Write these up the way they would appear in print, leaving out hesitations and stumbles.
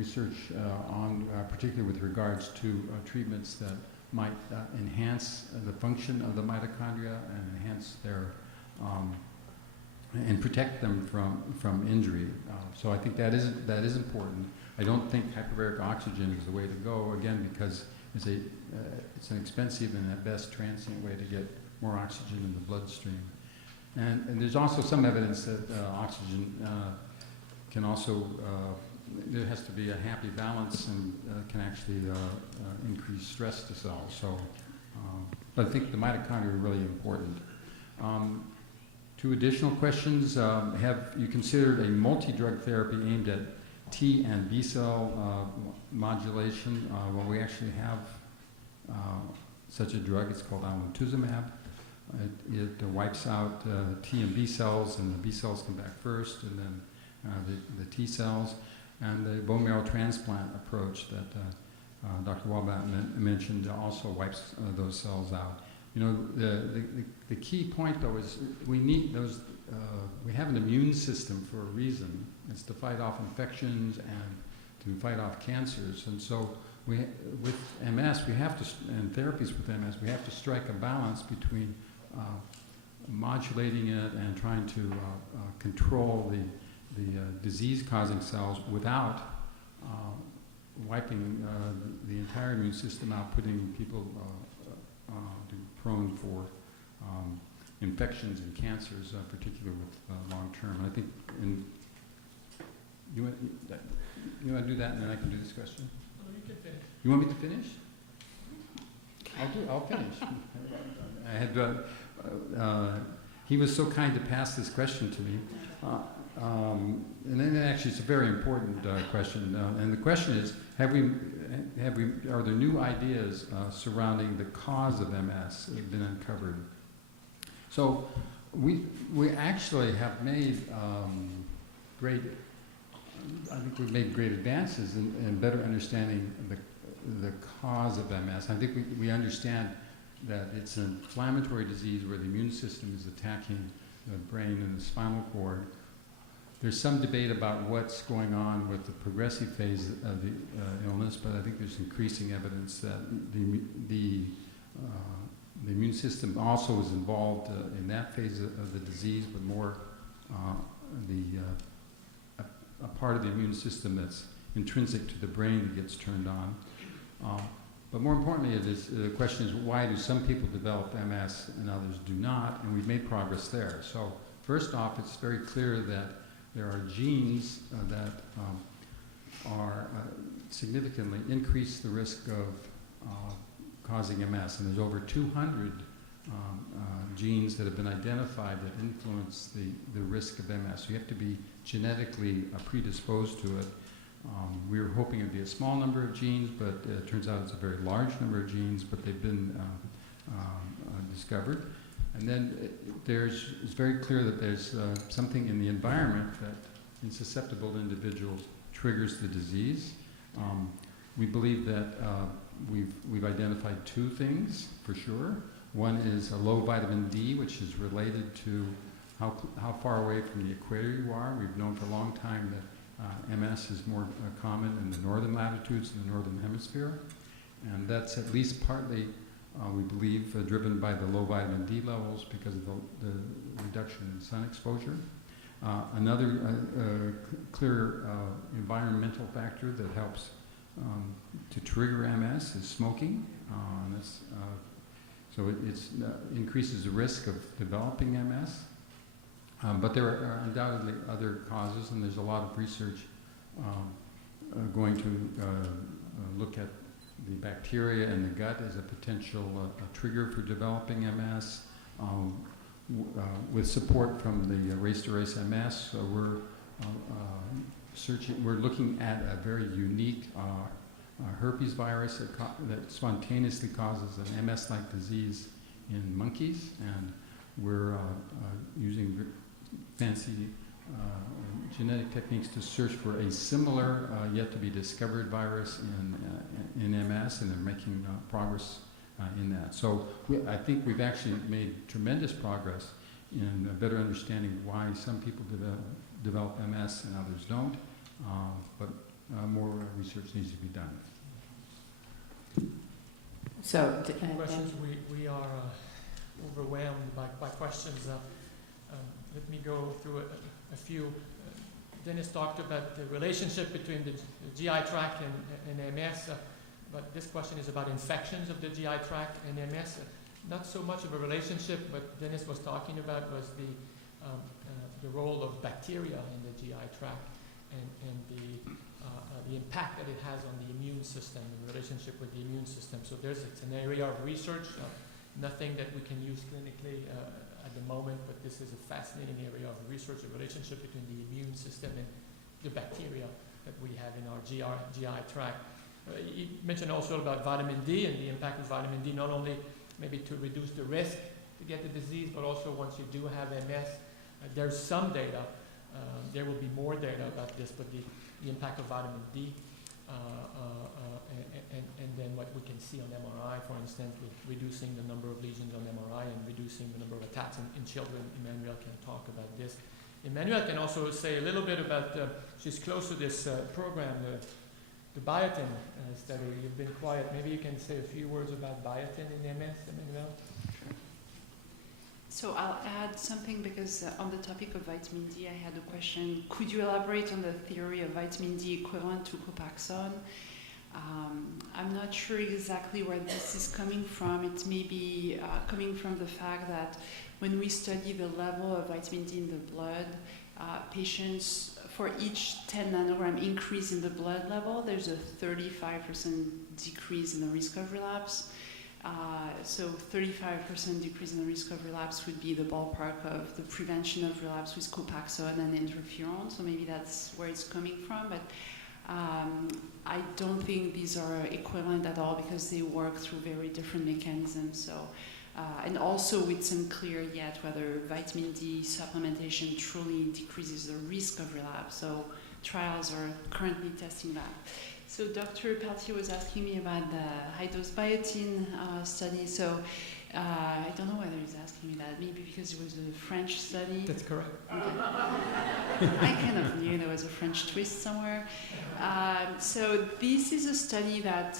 research on, particularly with regards to treatments that might enhance the function of the mitochondria and enhance their and protect them from injury. So I think that is important. I don't think hyperbaric oxygen is the way to go, again, because it's an expensive and at best transient way to get more oxygen in the bloodstream. And there's also some evidence that oxygen can also, there has to be a happy balance and can actually increase stress to cells. So, but I think the mitochondria are really important. Two additional questions. Have you considered a multi-drug therapy aimed at T and B cell modulation? Well, we actually have such a drug. It's called alemtuzumab. It wipes out T and B cells, and the B cells come back first, and then the T cells. And the bone marrow transplant approach that Dr. Walbat mentioned also wipes those cells out. You know, the key point though is we need those. We have an immune system for a reason. It's to fight off infections and to fight off cancers. And so with MS, we have to, and therapies with MS, we have to strike a balance between modulating it and trying to control the disease-causing cells without wiping the entire immune system out, putting people prone for infections and cancers, particularly with long-term. And I think you want to do that, and then I can do this question. Well, you can finish. You want me to finish? I'll finish. I had he was so kind to pass this question to me, and then actually it's a very important question. And the question is: are there new ideas surrounding the cause of MS that have been uncovered? So we actually have made I think we've made great advances in better understanding the cause of MS. I think we understand that it's an inflammatory disease where the immune system is attacking the brain and the spinal cord. There's some debate about what's going on with the progressive phase of the illness, but I think there's increasing evidence that the immune system also is involved in that phase of the disease, but more a part of the immune system that's intrinsic to the brain that gets turned on. But more importantly, the question is, why do some people develop MS and others do not? And we've made progress there. So first off, it's very clear that there are genes that are significantly increase the risk of causing MS. And there's over 200 genes that have been identified that influence the risk of MS. So you have to be genetically predisposed to it. We were hoping it would be a small number of genes, but it turns out it's a very large number of genes, but they've been discovered. And then it's very clear that there's something in the environment that, in susceptible individuals, triggers the disease. We believe that we've identified two things for sure. One is a low vitamin D, which is related to how far away from the equator you are. We've known for a long time that MS is more common in the northern latitudes in the northern hemisphere, and that's at least partly, we believe, driven by the low vitamin D levels because of the reduction in sun exposure. Another clear environmental factor that helps to trigger MS is smoking. So it increases the risk of developing MS. But there are undoubtedly other causes, and there's a lot of research going to look at the bacteria in the gut as a potential trigger for developing MS. With support from the Race to Race MS, we're looking at a very unique herpes virus that spontaneously causes an MS-like disease in monkeys, and we're using fancy genetic techniques to search for a similar yet to be discovered virus in MS, and they're making progress in that. So I think we've actually made tremendous progress in better understanding why some people develop MS and others don't, but more research needs to be done. So, questions. We are overwhelmed by questions. Let me go through a few. Dennis talked about the relationship between the GI tract and MS, but this question is about infections of the GI tract and MS. Not so much of a relationship, but Dennis was talking about was the role of bacteria in the GI tract and the impact that it has on the immune system, the relationship with the immune system. So it's an area of research, nothing that we can use clinically at the moment, but this is a fascinating area of research, the relationship between the immune system and the bacteria that we have in our GI tract. You mentioned also about vitamin D and the impact of vitamin D, not only maybe to reduce the risk to get the disease, but also once you do have MS, there's some data, there will be more data about this, but the impact of vitamin D, and then what we can see on MRI, for instance, with reducing the number of lesions on MRI and reducing the number of attacks in children. Emmanuel can talk about this. Emmanuel can also say a little bit about, she's close to this program, the biotin study. You've been quiet. Maybe you can say a few words about biotin in MS, Emmanuel? So I'll add something because on the topic of vitamin D, I had a question. Could you elaborate on the theory of vitamin D equivalent to Copaxone? I'm not sure exactly where this is coming from. It may be coming from the fact that when we study the level of vitamin D in the blood, patients, for each 10 nanogram increase in the blood level, there's a 35% decrease in the risk of relapse. So 35% decrease in the risk of relapse would be the ballpark of the prevention of relapse with Copaxone and interferon. So maybe that's where it's coming from. But I don't think these are equivalent at all because they work through very different mechanisms. So, and also it's unclear yet whether vitamin D supplementation truly decreases the risk of relapse. So trials are currently testing that. So Dr. Peltier was asking me about the high-dose biotin study. So I don't know whether he's asking me that. Maybe because it was a French study. That's correct. Okay. I kind of knew there was a French twist somewhere. So this is a study that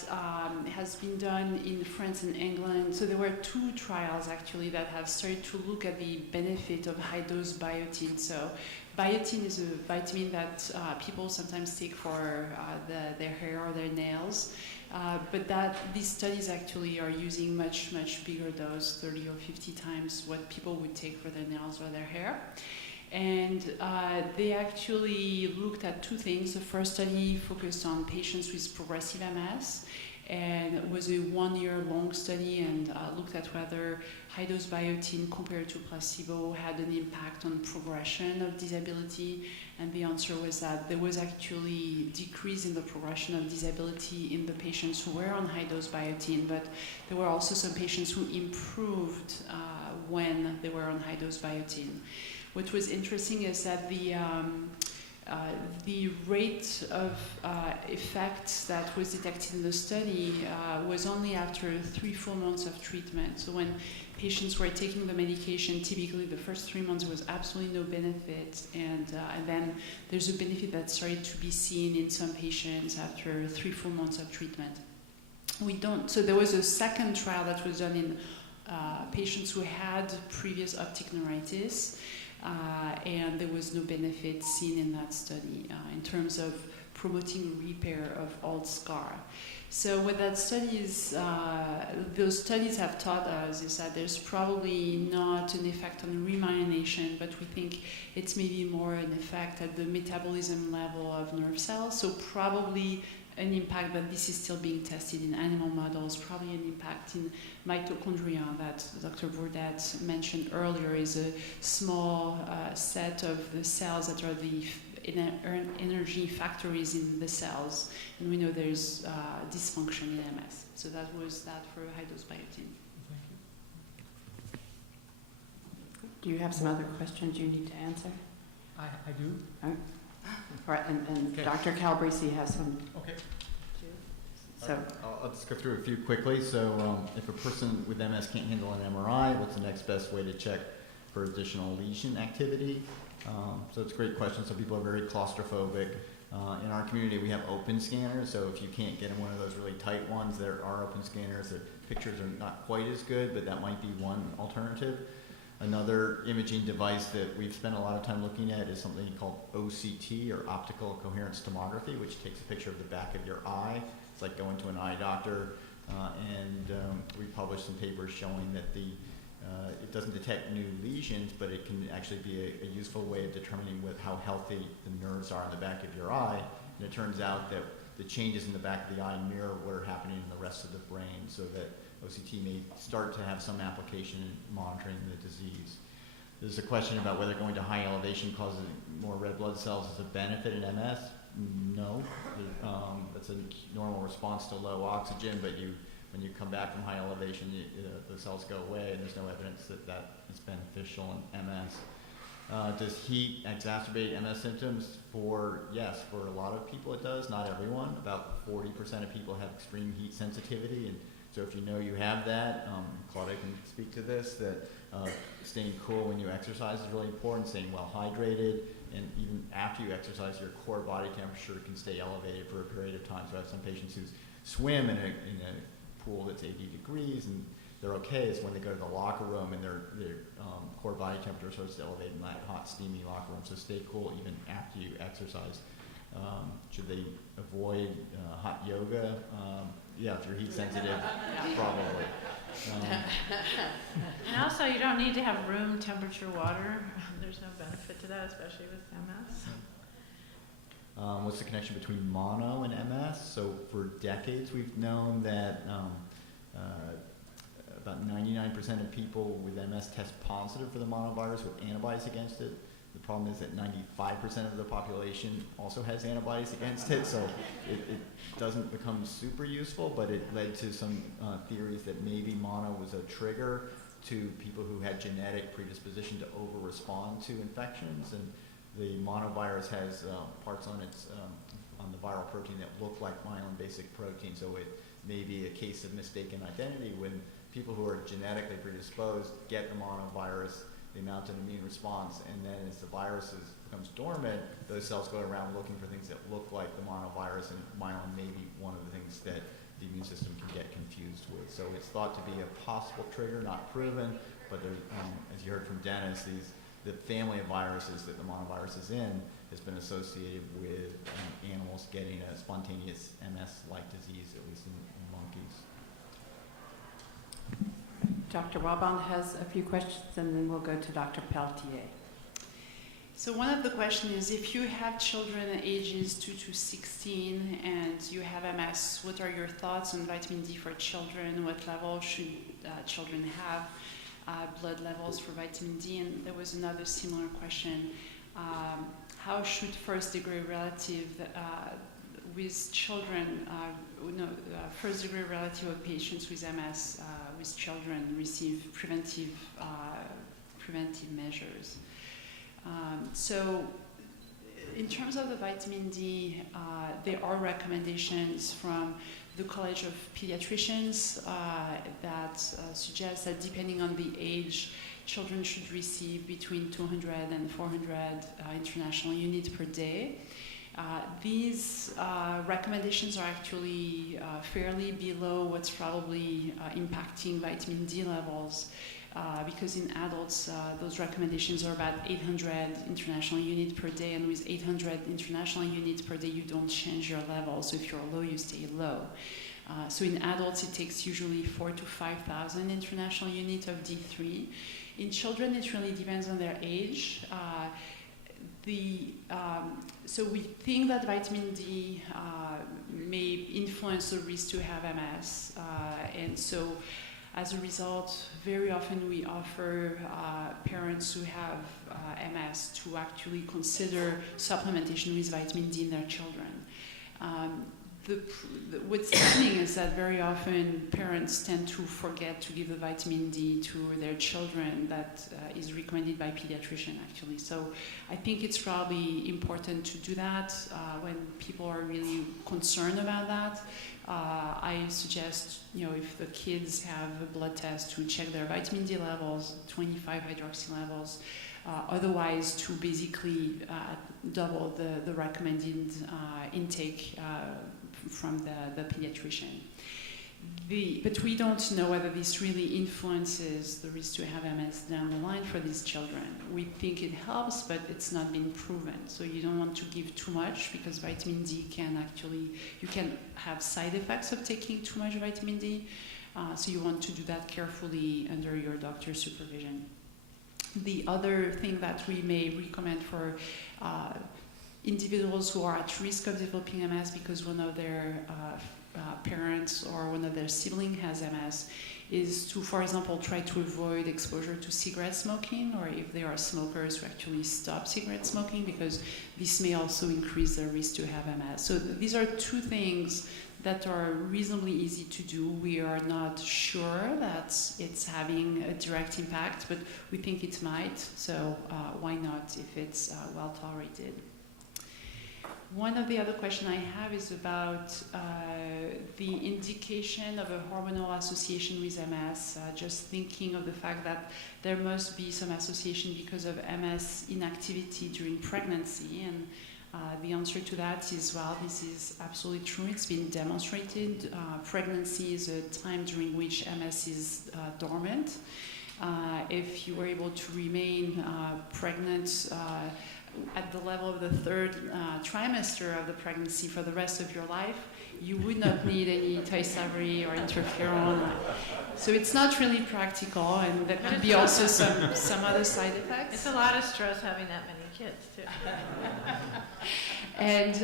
has been done in France and England. So there were two trials actually that have started to look at the benefit of high-dose biotin. So biotin is a vitamin that people sometimes take for their hair or their nails. But these studies actually are using much bigger dose, 30 or 50 times what people would take for their nails or their hair. And they actually looked at two things. The first study focused on patients with progressive MS, and it was a 1-year-long study and looked at whether high-dose biotin compared to placebo had an impact on progression of disability. And the answer was that there was actually decrease in the progression of disability in the patients who were on high-dose biotin, but there were also some patients who improved when they were on high-dose biotin. What was interesting is that the rate of effect that was detected in the study was only after 3 full months of treatment. So when patients were taking the medication, typically the first 3 months there was absolutely no benefit, and then there's a benefit that started to be seen in some patients after 3 full months of treatment. So there was a second trial that was done in patients who had previous optic neuritis, and there was no benefit seen in that study in terms of promoting repair of old scar. So what that study is, those studies have taught us is that there's probably not an effect on remyelination, but we think it's maybe more an effect at the metabolism level of nerve cells. So probably an impact, but this is still being tested in animal models, probably an impact in mitochondria that Dr. Bourdat mentioned earlier is a small set of the cells that are the energy factories in the cells, and we know there's dysfunction in MS. So that was that for high-dose biotin. Thank you. do you have some other questions you need to answer? I do. All right, and Okay. Dr. Calabrese has some. Okay. So, I'll just go through a few quickly. So if a person with MS can't handle an MRI, what's the next best way to check for additional lesion activity? So it's a great question. Some people are very claustrophobic. In our community, we have open scanners, so if you can't get in one of those really tight ones, there are open scanners. The pictures are not quite as good, but that might be one alternative. Another imaging device that we've spent a lot of time looking at is something called OCT, or optical coherence tomography, which takes a picture of the back of your eye. It's like going to an eye doctor, we published some papers showing that it doesn't detect new lesions, but it can actually be a useful way of determining how healthy the nerves are in the back of your eye. And it turns out that the changes in the back of the eye mirror what are happening in the rest of the brain, so that OCT may start to have some application in monitoring the disease. There's a question about whether going to high elevation causes more red blood cells as a benefit in MS. No, that's a normal response to low oxygen, but when you come back from high elevation, the cells go away, and there's no evidence that is beneficial in MS. Does heat exacerbate MS symptoms? Yes, for a lot of people it does, not everyone. About 40% of people have extreme heat sensitivity, and so if you know you have that, Claudia can speak to this, that staying cool when you exercise is really important, staying well hydrated, and even after you exercise, your core body temperature can stay elevated for a period of time. So I have some patients who swim in a pool that's 80 degrees, and they're okay. It's when they go to the locker room and their core body temperature starts to elevate in that hot, steamy locker room. So stay cool even after you exercise. Should they avoid hot yoga? Yeah, if you're heat sensitive, probably. And also, you don't need to have room temperature water. There's no benefit to that, especially with MS. What's the connection between mono and MS? So for decades, we've known that about 99% of people with MS test positive for the monovirus with antibodies against it. The problem is that 95% of the population also has antibodies against it, so it doesn't become super useful, but it led to some theories that maybe mono was a trigger to people who had genetic predisposition to over-respond to infections, and the monovirus has parts on the viral protein that look like myelin basic protein, so it may be a case of mistaken identity when people who are genetically predisposed get the monovirus. They mount an immune response, and then as the virus becomes dormant, those cells go around looking for things that look like the monovirus, and myelin may be one of the things that the immune system can get confused with. So it's thought to be a possible trigger, not proven, but there, as you heard from Dennis, the family of viruses that the monovirus is in has been associated with animals getting a spontaneous MS-like disease, at least in monkeys. Dr. Waband has a few questions, and then we'll go to Dr. Pelletier. So one of the questions is, if you have children ages 2 to 16 and you have MS, what are your thoughts on vitamin D for children? What level should children have? Blood levels for vitamin D? And there was another similar question. How should first-degree relative with children, first-degree relative of patients with MS with children receive preventive measures? So in terms of the vitamin D, there are recommendations from the College of Pediatricians that suggest that depending on the age, children should receive between 200 and 400 international units per day. These recommendations are actually fairly below what's probably impacting vitamin D levels, because in adults, those recommendations are about 800 international units per day, and with 800 international units per day, you don't change your level. So if you're low, you stay low. So in adults, it takes usually 4,000 to 5,000 international units of D3. In children, it really depends on their age. So we think that vitamin D may influence the risk to have MS, and so as a result, very often we offer parents who have MS to actually consider supplementation with vitamin D in their children. What's happening is that very often parents tend to forget to give the vitamin D to their children. That is recommended by pediatricians, actually. So I think it's probably important to do that when people are really concerned about that. I suggest, if the kids have a blood test, to check their vitamin D levels, 25 hydroxy levels. otherwise to basically double the recommended intake from the pediatrician. But we don't know whether this really influences the risk to have MS down the line for these children. We think it helps, but it's not been proven. So you don't want to give too much, because vitamin D you can have side effects of taking too much vitamin D. So you want to do that carefully under your doctor's supervision. The other thing that we may recommend for individuals who are at risk of developing MS because one of their parents or one of their siblings has MS is to, for example, try to avoid exposure to cigarette smoking, or if they are smokers, to actually stop cigarette smoking, because this may also increase their risk to have MS. So these are two things that are reasonably easy to do. We are not sure that it's having a direct impact, but we think it might, so why not if it's well tolerated. One of the other questions I have is about the indication of a hormonal association with MS, just thinking of the fact that there must be some association because of MS inactivity during pregnancy, and the answer to that is, well, this is absolutely true. It's been demonstrated. Pregnancy is a time during which MS is dormant. If you were able to remain pregnant at the level of the third trimester of the pregnancy for the rest of your life, you would not need any Tysabri or interferon. So it's not really practical, and there could be also some other side effects. It's a lot of stress having that many kids, too. And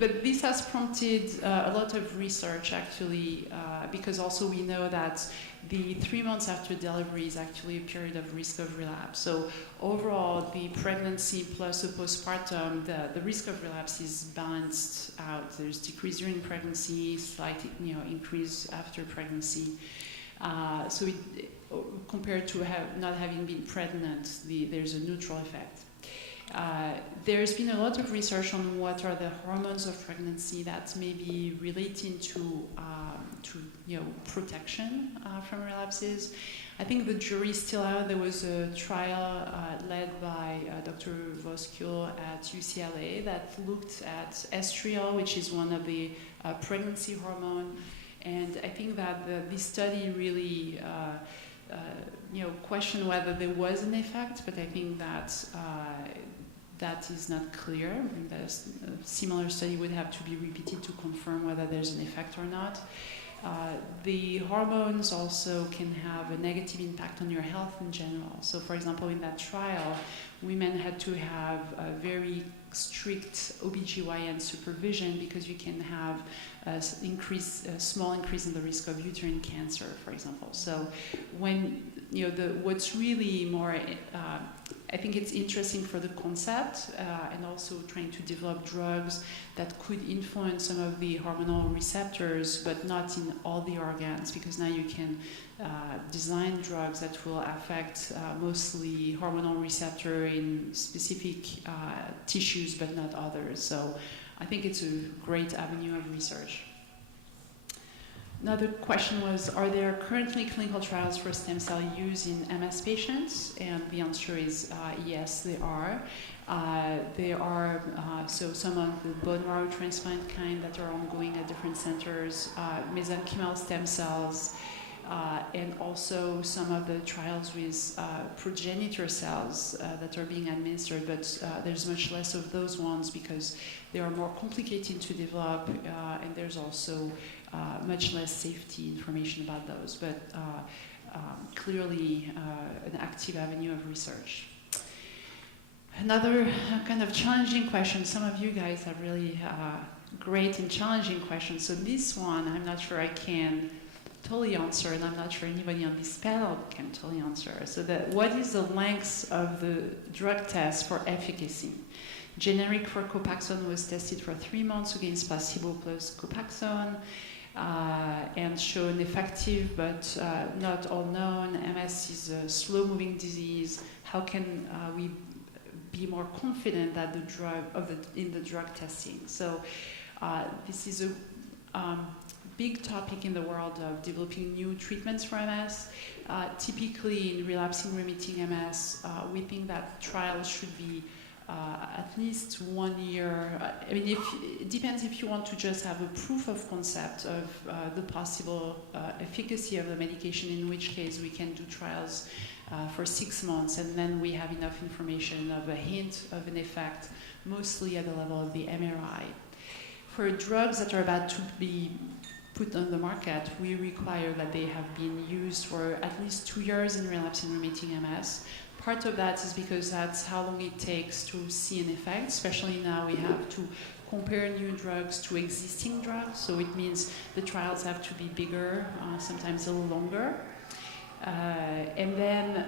but this has prompted a lot of research, actually, because also we know that the 3 months after delivery is actually a period of risk of relapse. So overall, the pregnancy plus the postpartum, the risk of relapse is balanced out. There's decrease during pregnancy, slight increase after pregnancy. Compared to not having been pregnant, there's a neutral effect. There's been a lot of research on what are the hormones of pregnancy that may be relating to protection from relapses. I think the jury's still out. There was a trial led by Dr. Voskul at UCLA that looked at estriol, which is one of the pregnancy hormone, and I think that this study really questioned whether there was an effect, but I think that that is not clear. I think that a similar study would have to be repeated to confirm whether there's an effect or not. The hormones also can have a negative impact on your health in general. So, for example, in that trial, women had to have a very strict OBGYN supervision because you can have a small increase in the risk of uterine cancer, for example. So, when what's really more, I think it's interesting for the concept and also trying to develop drugs that could influence some of the hormonal receptors, but not in all the organs, because now you can design drugs that will affect mostly hormonal receptor in specific tissues, but not others. So I think it's a great avenue of research. Another question was, are there currently clinical trials for stem cell use in MS patients? And the answer is yes, there are. There are some of the bone marrow transplant kind that are ongoing at different centers, mesenchymal stem cells, and also some of the trials with progenitor cells that are being administered, but there's much less of those ones because they are more complicated to develop, and there's also much less safety information about those, but clearly an active avenue of research. Another kind of challenging question. Some of you guys have really great and challenging questions. So this one, I'm not sure I can totally answer, and I'm not sure anybody on this panel can totally answer. So what is the length of the drug test for efficacy? Generic for Copaxone was tested for 3 months against placebo plus Copaxone, and shown effective, but not all known. MS is a slow-moving disease. How can we be more confident that in the drug testing? So this is a big topic in the world of developing new treatments for MS. Typically in relapsing remitting MS, we think that trials should be at least 1 year. I mean, it depends if you want to just have a proof of concept of the possible efficacy of the medication, in which case we can do trials for 6 months, and then we have enough information of a hint of an effect, mostly at the level of the MRI. For drugs that are about to be put on the market, we require that they have been used for at least 2 years in relapsing remitting MS. Part of that is because that's how long it takes to see an effect, especially now we have to compare new drugs to existing drugs, so it means the trials have to be bigger, sometimes a little longer. And then,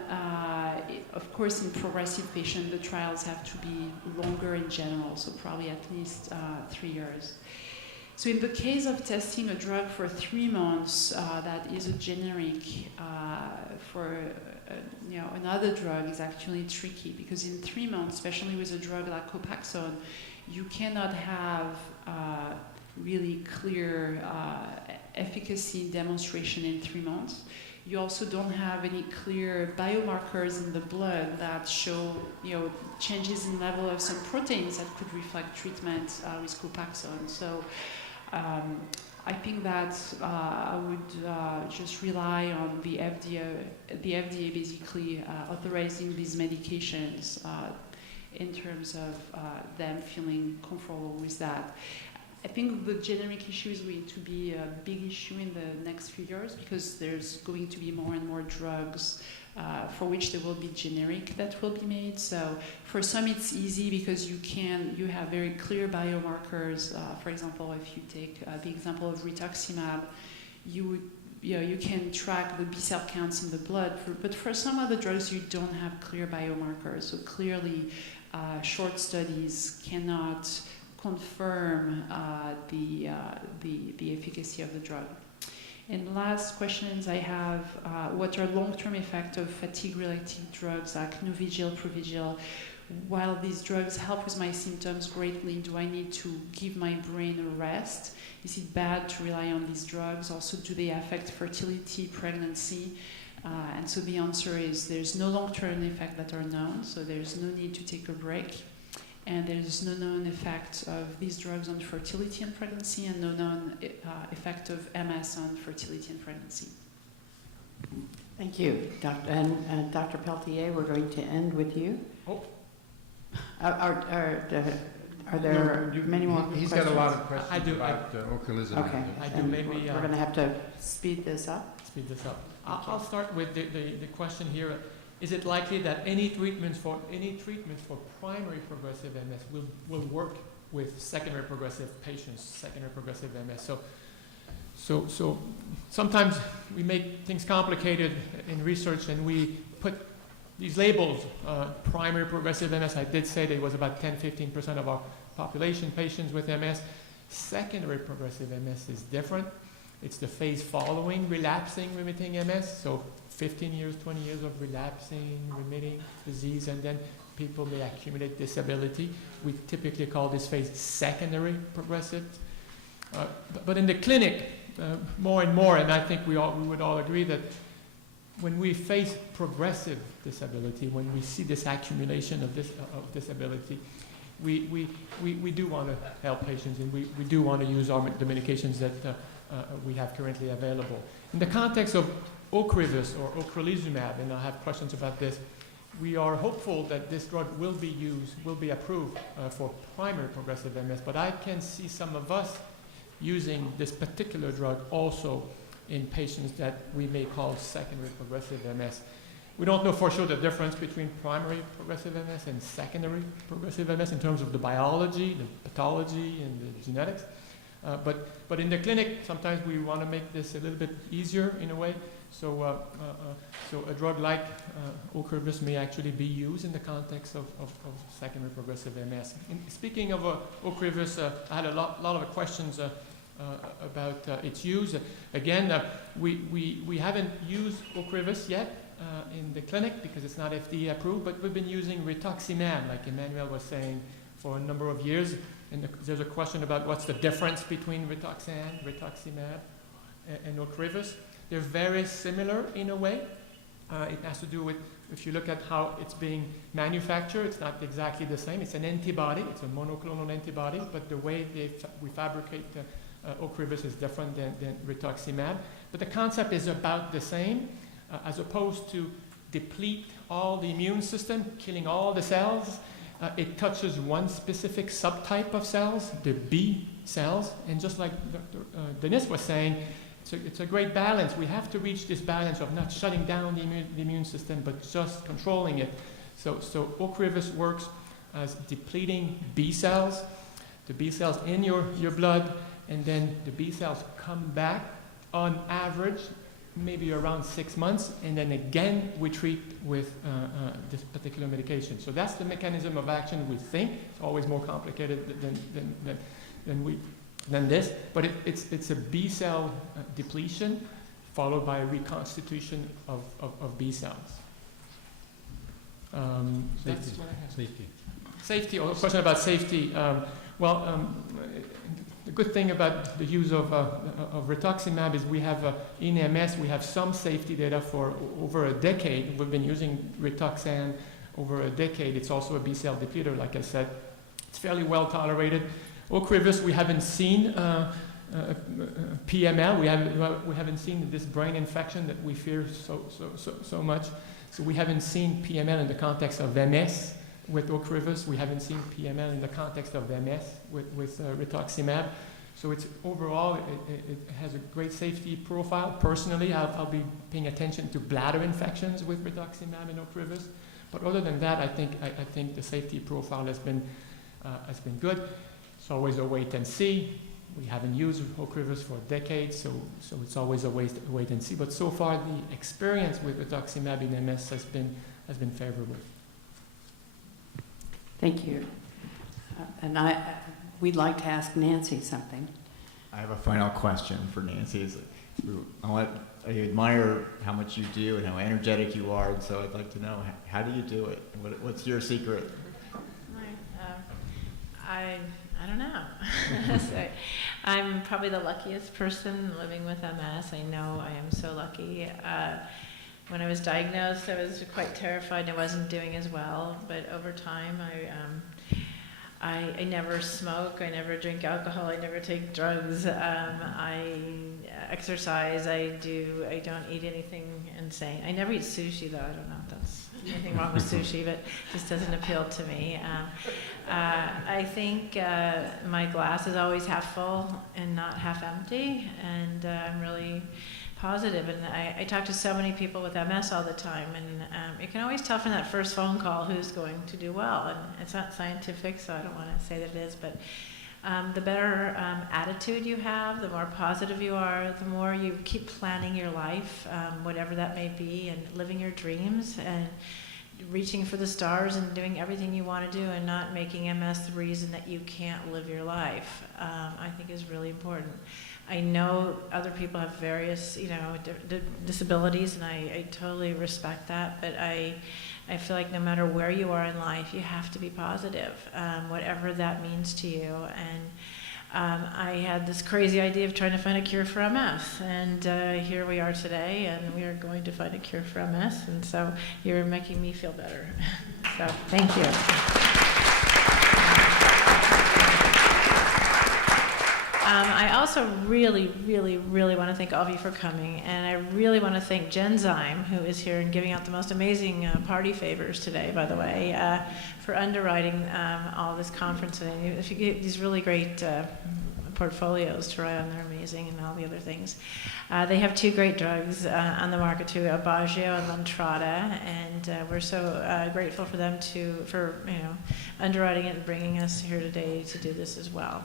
of course, in progressive patients, the trials have to be longer in general, so probably at least 3 years. So in the case of testing a drug for 3 months that is a generic for another drug is actually tricky, because in 3 months, especially with a drug like Copaxone, you cannot have really clear efficacy demonstration in 3 months. You also don't have any clear biomarkers in the blood that show changes in level of some proteins that could reflect treatment with Copaxone. So I think that I would just rely on the FDA basically authorizing these medications in terms of them feeling comfortable with that. I think the generic issue is going to be a big issue in the next few years, because there's going to be more and more drugs for which there will be generic that will be made. So for some it's easy because you have very clear biomarkers. For example, if you take the example of rituximab, you can track the B cell counts in the blood. But for some other drugs, you don't have clear biomarkers. So clearly, short studies cannot confirm the efficacy of the drug. And last questions I have, what are long-term effects of fatigue-related drugs like Nuvigil, Provigil? While these drugs help with my symptoms greatly, do I need to give my brain a rest? Is it bad to rely on these drugs? Also, do they affect fertility, pregnancy? And so the answer is there's no long-term effects that are known, so there's no need to take a break. And there's no known effect of these drugs on fertility and pregnancy, and no known effect of MS on fertility and pregnancy. Thank you, Dr. And Dr. Peltier, we're going to end with you. Oh. Are there many more questions? He's got a lot of questions I do. about ocrelizumab. Okay. I do. And Maybe we're going to have to speed this up. speed this up. I'll start with the question here. Is it likely that any treatments for primary progressive MS will work with secondary progressive patients, secondary progressive MS? So sometimes we make things complicated in research, and we put these labels, primary progressive MS. I did say there was about 10-15% of our population patients with MS. Secondary progressive MS is different. It's the phase following relapsing remitting MS, so 15 years, 20 years of relapsing, remitting disease, and then people may accumulate disability. We typically call this phase secondary progressive. But in the clinic, more and more, and I think we would all agree that when we face progressive disability, when we see this accumulation of disability, we do want to help patients, and we do want to use the medications that we have currently available. In the context of Ocrevus or ocrelizumab, and I have questions about this, we are hopeful that this drug will be approved for primary progressive MS, but I can see some of us using this particular drug also in patients that we may call secondary progressive MS. We don't know for sure the difference between primary progressive MS and secondary progressive MS in terms of the biology, the pathology, and the genetics. But in the clinic, sometimes we want to make this a little bit easier in a way. So a drug like Ocrevus may actually be used in the context of secondary progressive MS. Speaking of Ocrevus, I had a lot of questions about its use. Again, we haven't used Ocrevus yet in the clinic because it's not FDA approved, but we've been using rituximab, like Emmanuel was saying, for a number of years. And there's a question about what's the difference between rituximab and Ocrevus. They're very similar in a way. It has to do with, if you look at how it's being manufactured, it's not exactly the same. It's an antibody, it's a monoclonal antibody, but the way we fabricate Ocrevus is different than rituximab. But the concept is about the same, as opposed to deplete all the immune system, killing all the cells. It touches one specific subtype of cells, the B cells, and just like Dr. Denis was saying, it's a great balance. We have to reach this balance of not shutting down the immune system, but just controlling it. So Ocrevus works as depleting B cells, the B cells in your blood, and then the B cells come back on average, maybe around 6 months, and then again we treat with this particular medication. So that's the mechanism of action we think. It's always more complicated than this, but it's a B cell depletion followed by a reconstitution of B cells. That's what I have. Safety. Safety, or a question about safety. The good thing about the use of rituximab is we have, in MS, we have some safety data for over a decade. We've been using Rituxan over a decade. It's also a B-cell depleter, like I said. It's fairly well tolerated. Ocrevus, we haven't seen PML. We haven't seen this brain infection that we fear so much. So we haven't seen PML in the context of MS. With Ocrevus, we haven't seen PML in the context of MS with rituximab. So it's overall, it has a great safety profile. Personally, I'll be paying attention to bladder infections with rituximab and Ocrevus. But other than that, I think the safety profile has been good. It's always a wait and see. We haven't used Ocrevus for decades, so it's always a wait and see. But so far, the experience with rituximab in MS has been favorable. Thank you. We'd like to ask Nancy something. I have a final question for Nancy. I admire how much you do and how energetic you are, and so I'd like to know, how do you do it? What's your secret? I don't know. So, I'm probably the luckiest person living with MS. I know I am so lucky. When I was diagnosed, I was quite terrified. I wasn't doing as well, but over time, I never smoke. I never drink alcohol. I never take drugs. I exercise. I don't eat anything insane. I never eat sushi, though. I don't know if that's anything wrong with sushi, but it just doesn't appeal to me. I think my glass is always half full and not half empty, and I'm really positive. And I talk to so many people with MS all the time, and you can always tell from that first phone call who's going to do well. And it's not scientific, so I don't want to say that it is, but the better attitude you have, the more positive you are, the more you keep planning your life, whatever that may be, and living your dreams, and reaching for the stars and doing everything you want to do, and not making MS the reason that you can't live your life, I think is really important. I know other people have various, disabilities, and I totally respect that, but I feel like no matter where you are in life, you have to be positive, whatever that means to you. And I had this crazy idea of trying to find a cure for MS, and here we are today, and we are going to find a cure for MS, and so you're making me feel better. So thank you. I also really, really, really want to thank all of you for coming, and I really want to thank Genzyme, who is here and giving out the most amazing party favors today, by the way, for underwriting all this conference. And if you get these really great portfolios to write on, they're amazing, and all the other things. They have 2 great drugs on the market too, Aubagio and Lentrada, and we're so grateful for them for underwriting it and bringing us here today to do this as well.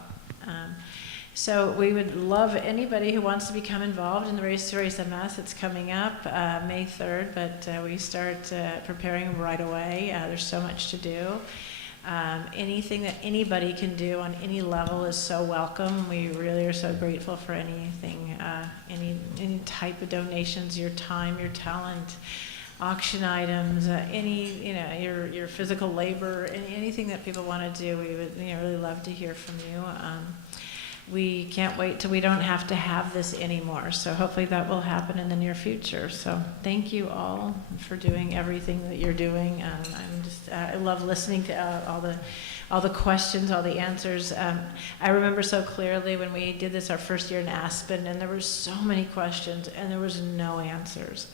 So we would love anybody who wants to become involved in the Race to Race MS. It's coming up May 3rd, but we start preparing right away. There's so much to do. Anything that anybody can do on any level is so welcome. We really are so grateful for anything, any type of donations, your time, your talent, auction items, your physical labor, anything that people want to do. We would really love to hear from you. we can't wait till we don't have to have this anymore. So hopefully that will happen in the near future. So thank you all for doing everything that you're doing. I love listening to all the questions, all the answers. I remember so clearly when we did this our first year in Aspen, and there were so many questions and there was no answers.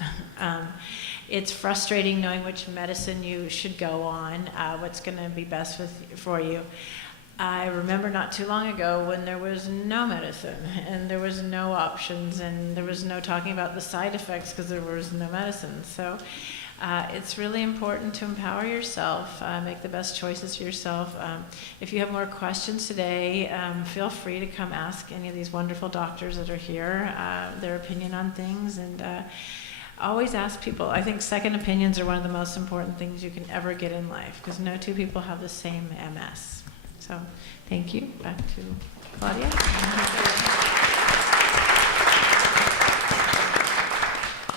It's frustrating knowing which medicine you should go on, what's going to be best for you. I remember not too long ago when there was no medicine and there was no options and there was no talking about the side effects because there was no medicine. So it's really important to empower yourself, make the best choices for yourself. If you have more questions today, feel free to come ask any of these wonderful doctors that are here their opinion on things, and always ask people. I think second opinions are one of the most important things you can ever get in life because no two people have the same MS. So thank you. Back to Claudia.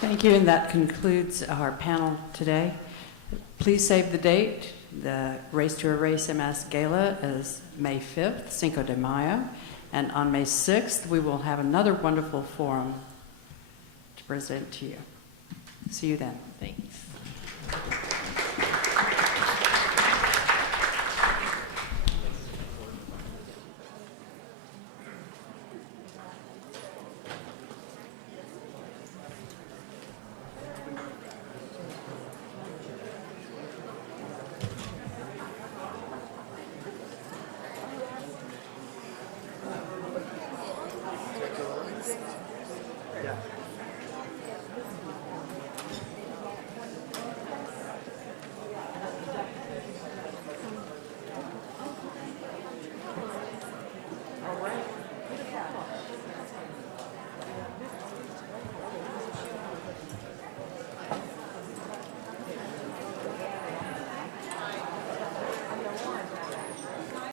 Thank you, and that concludes our panel today. Please save the date. The Race to Erase MS Gala is May 5th, Cinco de Mayo, and on May 6th we will have another wonderful forum to present to you. See you then. Thanks.